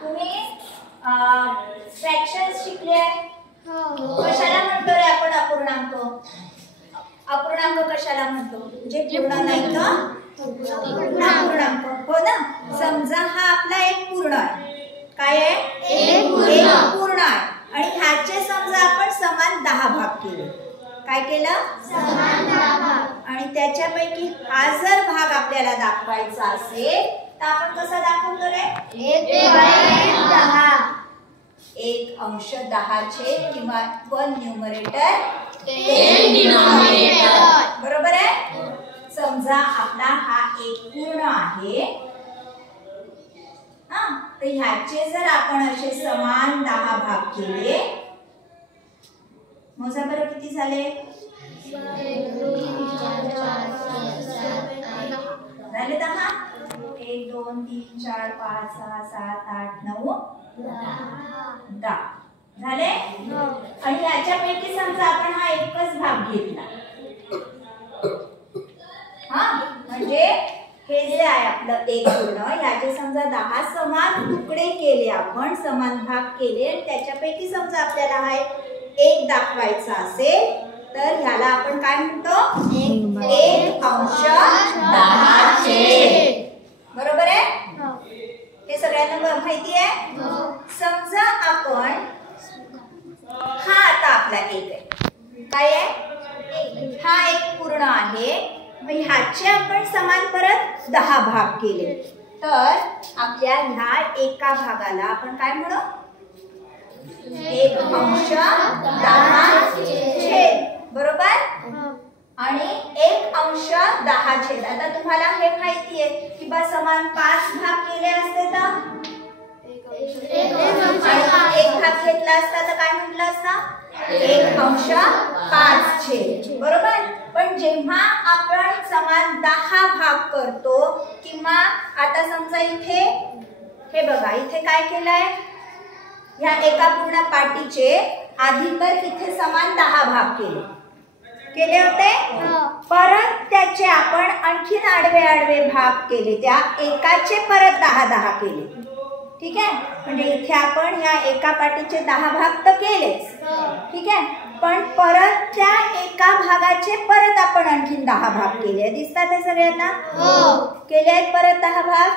तुम्ही फ्रॅक्शन्स शिकले? कशाला म्हणतो रे आपण अपूर्णांक? अपूर्णांक कशाला म्हणतो? जे पूर्ण नाही तर अपूर्णांक, हो ना? समजा हा आपला एक पूर्ण आहे. काय आहे? एक पूर्ण आहे आणि ह्याचे समजा आपण समान 10 भाग केले. काय केलं? समान 10 भाग. आणि त्याच्यापैकी हा जर भाग आपल्याला दाखवायचा असेल तर आपण कसा दाखवतो रे? 1/10. 1/10 किंवा 1 न्यूमरेटर 10 डिनॉमिनेटर. बरोबर आहे? समजा आपला हा एक पूर्ण आहे. तर ह्याचे जर आपण असे समान 10 भाग केले, मोजा बरं किती झाले? झाले 10. 1 2 3 4 5 6 7 8 9 10 झाले. आणि याच्यापैकी समजा आपण हा एकच भाग घेतला. म्हणजे हे जे आहे आपलं एक पूर्ण, याचे समजा 10 समान तुकडे केले, आपण समान भाग केले आणि त्याच्यापैकी समजा आपल्याला हा एक दाखवायचा असेल तर ह्याला आपण काय म्हणतो? 1/10. बरोबर आहे? हे सगळ्यांना माहिती आहे? समजा आपण हा आता आपला एक आहे. काय आहे? हा एक पूर्ण आहे. ह्याचे आपण समान परत 10 भाग केले तर आपल्या ह्या एका भागाला आपण काय म्हणू? 1/10. बरोबर? आणि 1/10. आता तुम्हाला हे माहिती आहे की बा समान 5 भाग केले असते तर एक भाग घेतला असता तर काय म्हटलं असतं? 1/5. बरोबर? पण जेव्हा आपण समान 10 भाग करतो किंवा आता समजा इथे हे बघा, इथे काय केलंय? ह्या एका पूर्ण पाटीचे आधी तर इथे समान 10 भाग केले होते. परत त्याचे आपण आणखीन आडवे भाग केले, त्या एकाचे परत 10 केले. ठीक आहे? म्हणजे इथे आपण ह्या एका पाटीचे 10 भाग तर केलेच. ठीक आहे? पण परत त्या एका भागाचे परत आपण आणखीन 10 भाग केले. दिसतात हे सगळ्यांना? केले आहेत परत 10 भाग.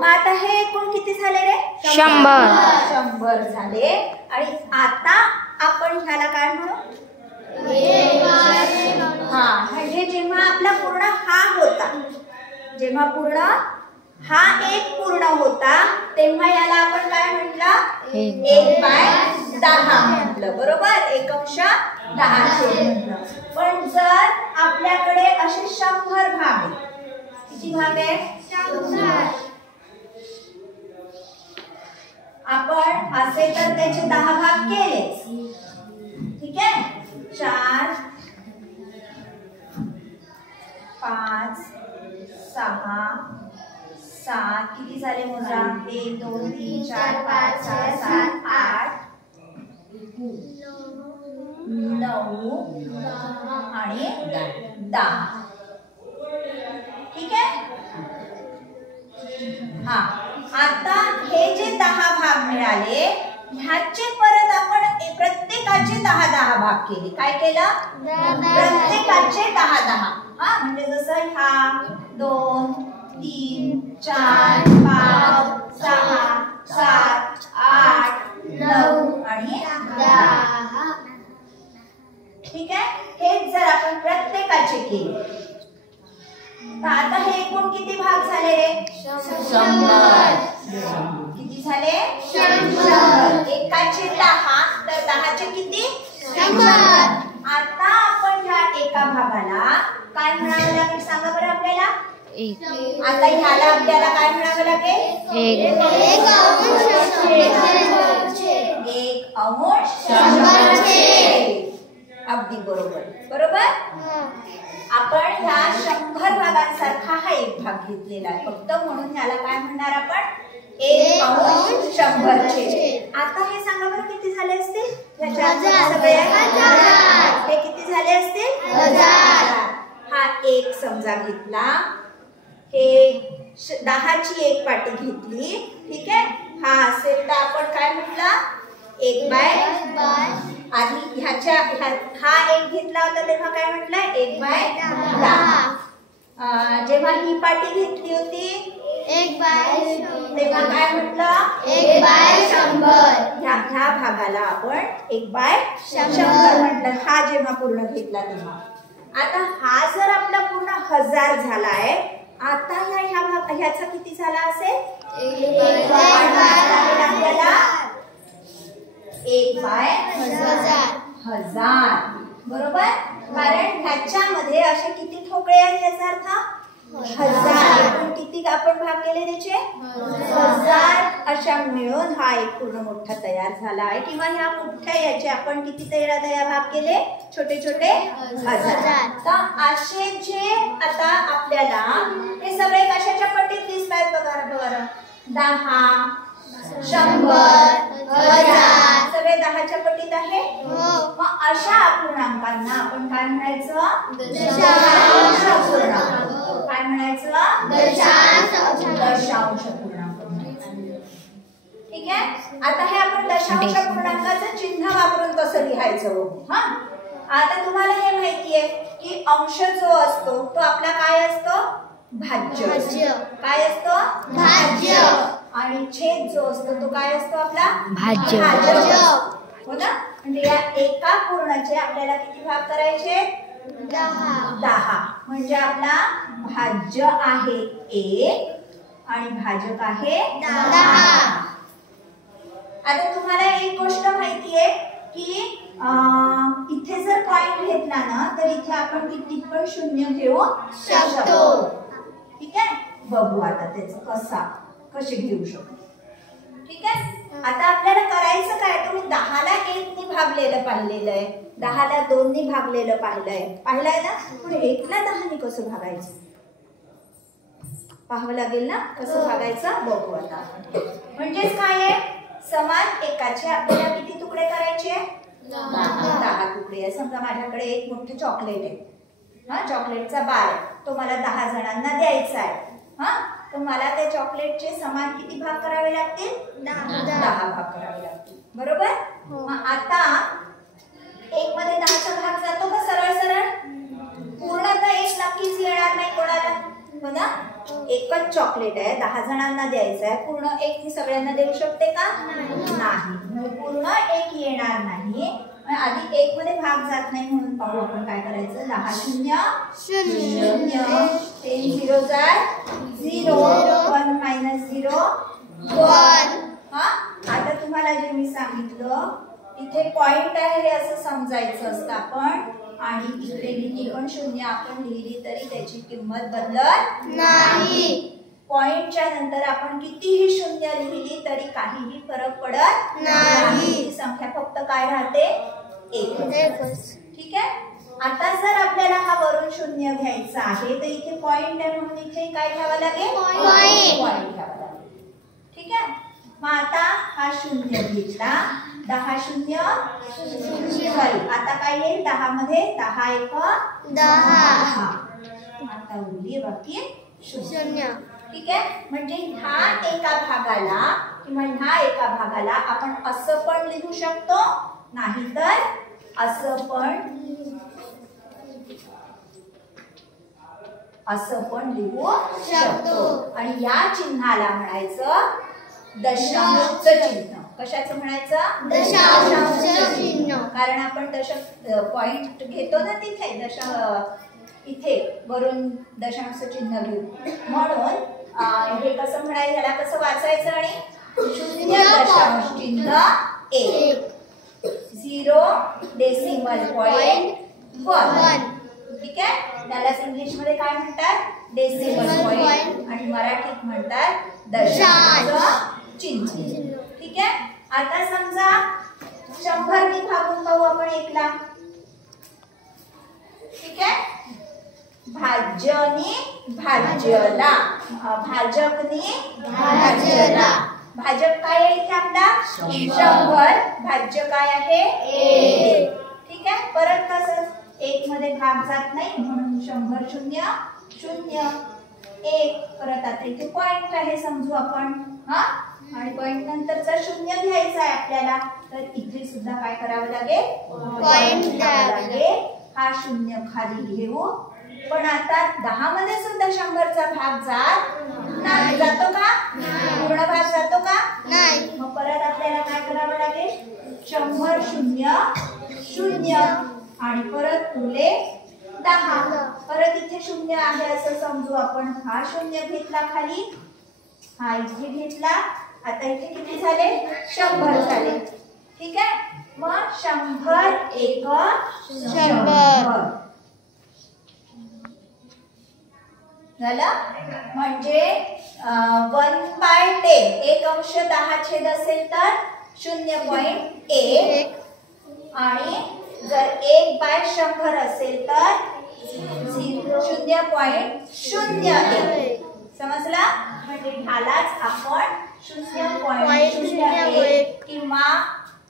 मग आता हे एकूण किती झाले रे? 100 झाले. आणि आता आपण ह्याला काय म्हणू? म्हणजे जेव्हा आपला पूर्ण हा होता, जेव्हा पूर्ण हा एक पूर्ण होता तेव्हा याला आपण काय म्हटलं? 1/10 म्हटलं. बरोबर? 1/10 म्हटलं. पण जर आपल्याकडे असे 100 भाग आहेत, किती भाग आहे? 100. आपण असे तर त्याचे 10 भाग केलेच. ठीक आहे? 4 5 6 7 किती झाले मोजा? 1 2 3 4 5 6 7 8 9 आणि 10. ठीक आहे? आता हे जे 10 भाग मिळाले ह्याचे परत आपण प्रत्येकाचे 10 भाग केले. काय केलं? प्रत्येकाचे 10. म्हणजे जसं हा 2 3 4 5 6 7 8 9 आणि 10. ठीक आहे? हेच जर आपण प्रत्येकाचे केले तर आता हे एकूण किती भाग झाले रे? 100. किती झाले? 100. एकाचे 10 तर 10चे किती? 100. आता आपण ह्या एका भागाला काय म्हणावं लागेल सांगा बरं आपल्याला? आता ह्याला आपल्याला काय म्हणावं लागेल? 1/100. अगदी बरोबर. बरोबर? आपण ह्या 100 भागांसारखा हा एक भाग घेतलेला आहे फक्त, म्हणून ह्याला काय म्हणणार आपण? 1/100. आता हे सांगा बरं किती झाले असतील? हे किती झाले असतील? 1000. हा एक समजा घेतला, हे 10ची एक पाटी घेतली. ठीक आहे? हा असेल तर आपण काय म्हटलं 1/10. आधी हा 1 घेतला होता तेव्हा काय म्हटलं 1/10. जेव्हा ही पाटी घेतली होती 1/100 तेव्हा काय म्हटलं 1/100. ह्या भागाला आपण 1/100 म्हटलं. हा जेव्हा पूर्ण घेतला तेव्हा. आता हा जर आपला पूर्ण 1000 झालाय, आता ह्याचा किती झाला असेल 1/1000. 1/1000 बरोबर. कारण ह्याच्यामध्ये असे किती ठोकळे आहेत याचा अर्थ 1000. किती आपण भाग केले त्याचे 1000 अशा मिळून हा एक पूर्ण मोठा तयार झाला आहे. किंवा ह्या मोठ्या याचे आपण किती तयार भाग केले छोटे छोटे 1000. तर असे जे आता आपल्याला हे सगळे कशाच्या पट्टीत दिसत आहेत बघा बरं. 10 100 1000 सगळे 10च्या पट्टीत आहे. मग अशा अपूर्णांकांना आपण काय म्हणायचं दशांश अपूर्णांक. काय म्हणायचं दशांश पूर्णांक. ठीक आहे. आता हे आपण दशांश पूर्णांकाचं चिन्ह वापरून कसं लिहायचं बघू. हा आता तुम्हाला हे माहितीये की अंश जो असतो तो आपला काय असतो भाज्य. काय असतो भाज्य. आणि छेद जो असतो तो काय असतो आपला भाज्य. हो ना. म्हणजे या एका पूर्णाचे आपल्याला किती भाग करायचे 10. म्हणजे आपला भाज्य आहे 1 आणि भाजक आहे 10. आता तुम्हाला एक गोष्ट माहितीये की इथे जर पॉइंट घेतला ना तर इथे आपण किती पण शून्य घेऊ शकतो. ठीक आहे. बघू आता त्याचं कसे घेऊ शकतो. ठीक आहे. आता आपल्याला करायचं काय, तुम्ही 10ला 1 ने भागलेलं पाहिलेलं आहे, 10ला 2 ने भागलेलं पाहिलंय ना. पण 1ला 10 ने कसं भागायचं पाहावं लागेल ना. कसं भागायचं बघू आता. म्हणजेच काय आहे समान एकाचे आपल्याला किती तुकडे करायचे 10 तुकडे आहे. समजा माझ्याकडे एक मोठं चॉकलेट आहे. हा चॉकलेटचा बार आहे, तो मला 10 जणांना द्यायचा आहे. हा तर मला त्या चॉकलेटचे समान किती भाग करावे लागतील 10 भाग करावे लागतील. बरोबर. मग आता 1 मध्ये 10चा भाग जातो का सरळ सरळ. पूर्णतः 1 नक्कीच येणार नाही कोणाला. हो ना. एकच चॉकलेट आहे 10 जणांना द्यायचं आहे. पूर्ण 1 मी सगळ्यांना देऊ शकते का नाही. पूर्ण 1 येणार नाही. आधी 1 मध्ये भाग जात नाही म्हणून पाहू आपण काय करायचं. 10 0 0 10 0 जाय 0 1 - 0 1. हा आता तुम्हाला जे मी सांगितलं इथे पॉइंट आहे हे असं समजायचं असतं आपण. आणि इकडे किती पण शून्य आपण लिहिली तरी त्याची किंमत बदलत नाही. पॉइंटच्या नंतर आपण कितीही शून्य लिहिली तरी काहीही फरक पडत नाही. संख्या फक्त काय राहते 1. ठीक आहे. आता जर आपल्याला हा वरून शून्य घ्यायचा आहे तर इथे पॉइंट आहे म्हणून इथे काय घ्यावं लागेल पॉइंट घ्यावं लागेल. ठीक आहे. मग आता हा शून्य घेतला 10 0 सॉरी आता काय येईल 10 मध्ये 10 1 10. आता उरली बाकी शून्य. ठीक आहे. म्हणजे ह्या एका भागाला आपण असं पण लिहू शकतो नाहीतर असं पण लिहू शकतो. आणि या चिन्हाला म्हणायचं दशांश चिन्ह. कशाचं म्हणायचं दशांश चिन्ह. कारण आपण पॉइंट घेतो ना तिथे इथे वरून दशांश चिन्ह घेऊ म्हणून हे कसं म्हणायचं ह्याला कसं वाचायचं. आणि 0 दशांश चिन्ह 1 0 डेसिमल पॉइंट 1. ठीक आहे. त्यालाच इंग्लिश मध्ये काय म्हणतात डेसिमल पॉइंट आणि मराठीत म्हणतात दशांश चिन्ह. ठीक आहे. आता समजा 100 ने भागून पाहू आपण 1 ला. ठीक आहे. भाज्यने भाज्यला भाजकने भाज्यला. भाजक काय आहे इथे आपला 100. भाज्य काय आहे 1. ठीक आहे. परत कसं 1 मध्ये भाग जात नाही म्हणून 100 0 0 1. परत आता इथे पॉइंट आहे समजू आपण. हा आणि पॉइंट नंतरचा शून्य घ्यायचा आहे आपल्याला, तर इथे सुद्धा काय करावं लागेल, पॉइंट घ्यावा लागेल. हा शून्य खाली घेऊ. पण आता 10 मध्ये सुद्धा 100चा भाग नाही. जातो का, पूर्ण भाग जातो का नाही. मग परत आपल्याला काय करावं लागेल, 100 शून्य शून्य आणि परत उरले 10. परत इथे शून्य आहे असं समजू आपण. हा शून्य घेतला खाली, हा इथे घेतला. आता इथे किती झाले, 100 झाले. ठीक आहे. मग 100 एक 100 झालं. म्हणजे 1/10 1 अंश 10 छेद असेल तर 0.1 आणि जर 1/100 असेल तर 0.01. समजला. म्हणजे ह्यालाच आपण 0.01 किंवा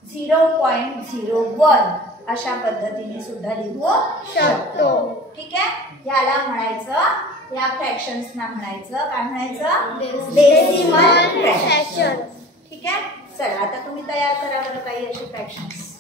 0.01 अशा पद्धतीने सुद्धा लिहू शकतो. ठीक आहे. याला म्हणायचं, या फ्रॅक्शन्सना म्हणायचं, काय म्हणायचं, डेसिमल फ्रॅक्शन. ठीक आहे. चला आता तुम्ही तयार करा बरं काही असे फ्रॅक्शन्स.